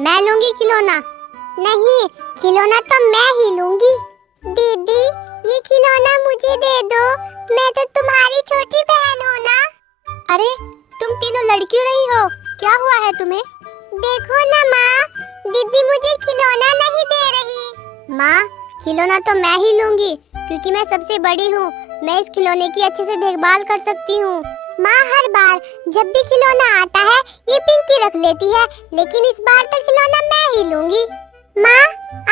मैं लूंगी खिलौना। नहीं, खिलौना तो मैं ही लूंगी। दीदी, ये खिलौना मुझे दे दो, मैं तो तुम्हारी छोटी बहन हूँ ना। अरे तुम तीनों लड़कियों रही हो, क्या हुआ है तुम्हें? देखो ना माँ, दीदी मुझे खिलौना नहीं दे रही। माँ, खिलौना तो मैं ही लूंगी क्योंकि मैं सबसे बड़ी हूँ। मैं इस खिलौने की अच्छे से देखभाल कर सकती हूँ। माँ, हर बार जब भी खिलौना आता है ये पिंकी रख लेती है, लेकिन इस बार तो खिलौना मैं ही लूंगी। माँ,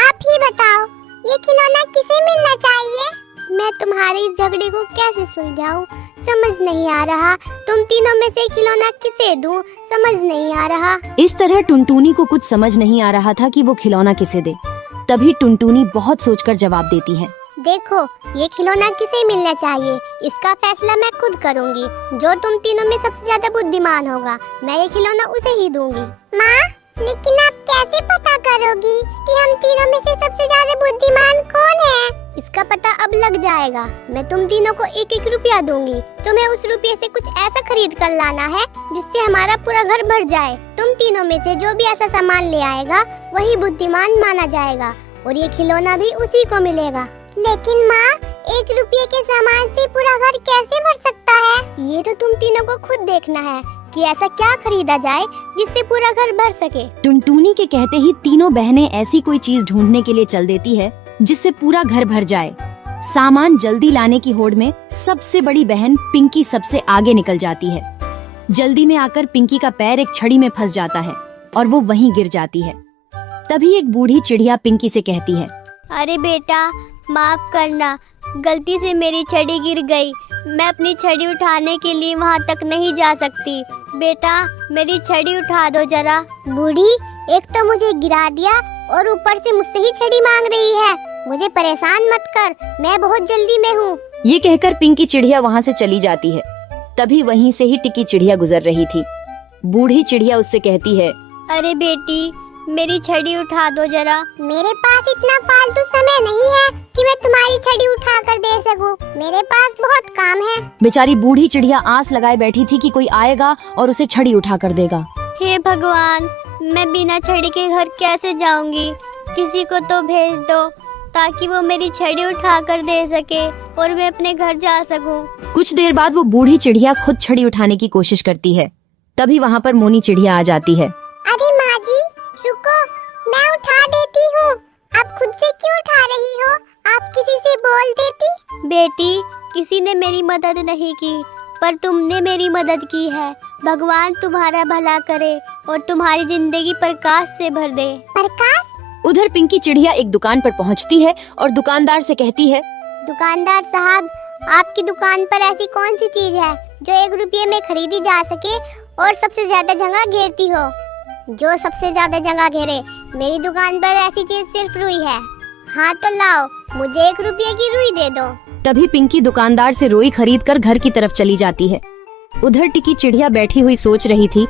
आप ही बताओ, ये खिलौना किसे मिलना चाहिए? मैं तुम्हारे इस झगड़े को कैसे सुलझाऊं, समझ नहीं आ रहा। तुम तीनों में से खिलौना किसे दूं, समझ नहीं आ रहा। इस तरह टुनटुनी को कुछ समझ नहीं आ रहा था कि वो खिलौना किसे दे। तभी टुनटुनी बहुत सोचकर जवाब देती है। देखो, ये खिलौना किसे मिलना चाहिए, इसका फैसला मैं खुद करूंगी। जो तुम तीनों में सबसे ज्यादा बुद्धिमान होगा, मैं ये खिलौना उसे ही दूंगी। माँ, लेकिन आप कैसे पता करोगी कि हम तीनों में से सबसे ज्यादा बुद्धिमान कौन है? इसका पता अब लग जाएगा। मैं तुम तीनों को 1-1 रुपया दूंगी। तुम्हें उस रुपये से कुछ ऐसा खरीद कर लाना है जिससे हमारा पूरा घर भर जाए। तुम तीनों में से जो भी ऐसा सामान ले आएगा वही बुद्धिमान माना जाएगा और ये खिलौना भी उसी को मिलेगा। लेकिन माँ, 1 रुपये के सामान से पूरा घर कैसे भर सकता है? ये तो तुम तीनों को खुद देखना है कि ऐसा क्या खरीदा जाए जिससे पूरा घर भर सके। टुनटुनी के कहते ही तीनों बहनें ऐसी कोई चीज ढूंढने के लिए चल देती है जिससे पूरा घर भर जाए। सामान जल्दी लाने की होड़ में सबसे बड़ी बहन पिंकी सबसे आगे निकल जाती है। जल्दी में आकर पिंकी का पैर एक छड़ी में फंस जाता है और वो वहीं गिर जाती है। तभी एक बूढ़ी चिड़िया पिंकी से कहती है, अरे बेटा, माफ करना, गलती से मेरी छड़ी गिर गई। मैं अपनी छड़ी उठाने के लिए वहाँ तक नहीं जा सकती। बेटा, मेरी छड़ी उठा दो जरा। बूढ़ी, एक तो मुझे गिरा दिया और ऊपर से मुझसे ही छड़ी मांग रही है। मुझे परेशान मत कर, मैं बहुत जल्दी में हूँ। ये कहकर पिंकी चिड़िया वहाँ से चली जाती है। तभी वहीं से ही टिकी चिड़िया गुजर रही थी। बूढ़ी चिड़िया उससे कहती है, अरे बेटी, मेरी छड़ी उठा दो जरा। मेरे पास इतना फालतू समय नहीं है कि मैं तुम्हारी छड़ी उठा कर दे सकूं। मेरे पास बहुत काम है। बेचारी बूढ़ी चिड़िया आस लगाए बैठी थी कि कोई आएगा और उसे छड़ी उठा कर देगा। हे भगवान, मैं बिना छड़ी के घर कैसे जाऊंगी? किसी को तो भेज दो ताकि वो मेरी छड़ी उठा कर दे सके और मैं अपने घर जा सकूं। कुछ देर बाद वो बूढ़ी चिड़िया खुद छड़ी उठाने की कोशिश करती है। तभी वहाँ पर मोनी चिड़िया आ जाती है। अरे माँ जी, रुको, मैं उठा देती हूँ। आप खुद से क्यों उठा रही हो? आप किसी से बोल देती। बेटी, किसी ने मेरी मदद नहीं की, पर तुमने मेरी मदद की है। भगवान तुम्हारा भला करे और तुम्हारी जिंदगी प्रकाश से भर दे। प्रकाश? उधर पिंकी चिड़िया एक दुकान पर पहुँचती है और दुकानदार से कहती है, दुकानदार साहब, आपकी दुकान पर ऐसी कौन सी चीज है जो 1 रुपये में खरीदी जा सके और सबसे ज्यादा जगह घेरती हो? जो सबसे ज्यादा जगह घेरे। मेरी दुकान पर ऐसी चीज सिर्फ रुई है। हाँ तो लाओ, मुझे 1 रुपये की रुई दे दो। तभी पिंकी दुकानदार से रुई खरीद कर घर की तरफ चली जाती है। उधर टिकी चिड़िया बैठी हुई सोच रही थी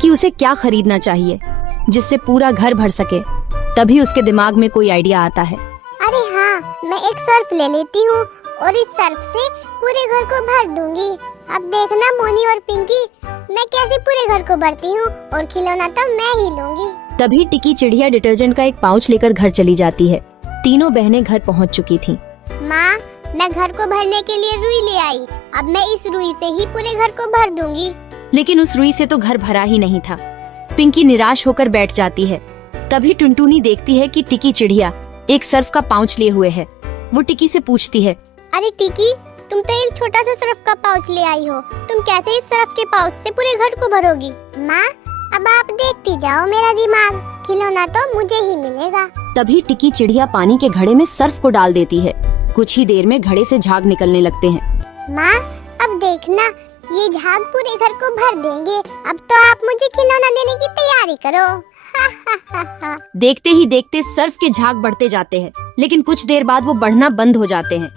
कि उसे क्या खरीदना चाहिए जिससे पूरा घर भर सके। तभी उसके दिमाग में कोई आइडिया आता है। अरे हाँ, मैं एक सर्फ ले लेती हूँ और इस सर्फ से पूरे घर को भर दूंगी। अब देखना मोनी और पिंकी, मैं कैसे पूरे घर को भरती हूँ और खिलौना तो मैं ही लूंगी। तभी टिकी चिड़िया डिटर्जेंट का एक पाउच लेकर घर चली जाती है। तीनों बहनें घर पहुँच चुकी थीं। माँ, मैं घर को भरने के लिए रुई ले आई। अब मैं इस रुई से ही पूरे घर को भर दूंगी। लेकिन उस रुई से तो घर भरा ही नहीं था। पिंकी निराश होकर बैठ जाती है। तभी टुनटुनी देखती है कि टिकी चिड़िया एक सर्फ का पाउच लिए हुए है। वो टिकी से पूछती है, अरे टिकी, तुम तो एक छोटा सा सर्फ का पाउच ले आई हो। तुम कैसे इस सर्फ के पाउच से पूरे घर को भरोगी? माँ, अब आप देखती जाओ मेरा दिमाग। खिलौना तो मुझे ही मिलेगा। तभी टिकी चिड़िया पानी के घड़े में सर्फ को डाल देती है। कुछ ही देर में घड़े से झाग निकलने लगते हैं। माँ, अब देखना, ये झाग पूरे घर को भर देंगे। अब तो आप मुझे खिलौना देने की तैयारी करो। देखते ही देखते सर्फ के झाग बढ़ते जाते हैं, लेकिन कुछ देर बाद वो बढ़ना बंद हो जाते हैं।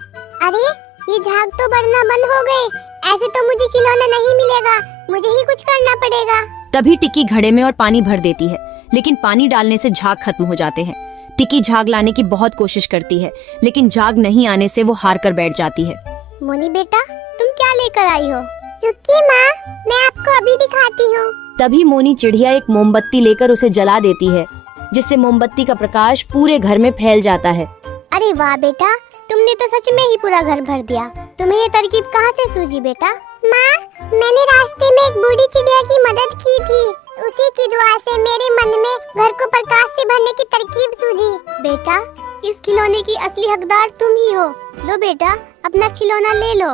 अरे, ये झाग तो बढ़ना बंद हो गए। ऐसे तो मुझे खिलौना नहीं मिलेगा, मुझे ही कुछ करना पड़ेगा। तभी टिकी घड़े में और पानी भर देती है, लेकिन पानी डालने से झाग खत्म हो जाते हैं। टिकी झाग लाने की बहुत कोशिश करती है, लेकिन झाग नहीं आने से वो हार कर बैठ जाती है। मोनी बेटा, तुम क्या लेकर आई हो? रुकिए माँ, मैं आपको अभी दिखाती हूँ। तभी मोनी चिड़िया एक मोमबत्ती लेकर उसे जला देती है जिससे मोमबत्ती का प्रकाश पूरे घर में फैल जाता है। अरे वाह बेटा, तुमने तो सच में ही पूरा घर भर दिया। तुम्हें ये तरकीब कहाँ से सूझी बेटा? माँ, मैंने रास्ते में एक बूढ़ी चिड़िया की मदद की थी। उसी की दुआ से मेरे मन में घर को प्रकाश से भरने की तरकीब सूझी। बेटा, इस खिलौने की असली हकदार तुम ही हो। लो बेटा, अपना खिलौना ले लो।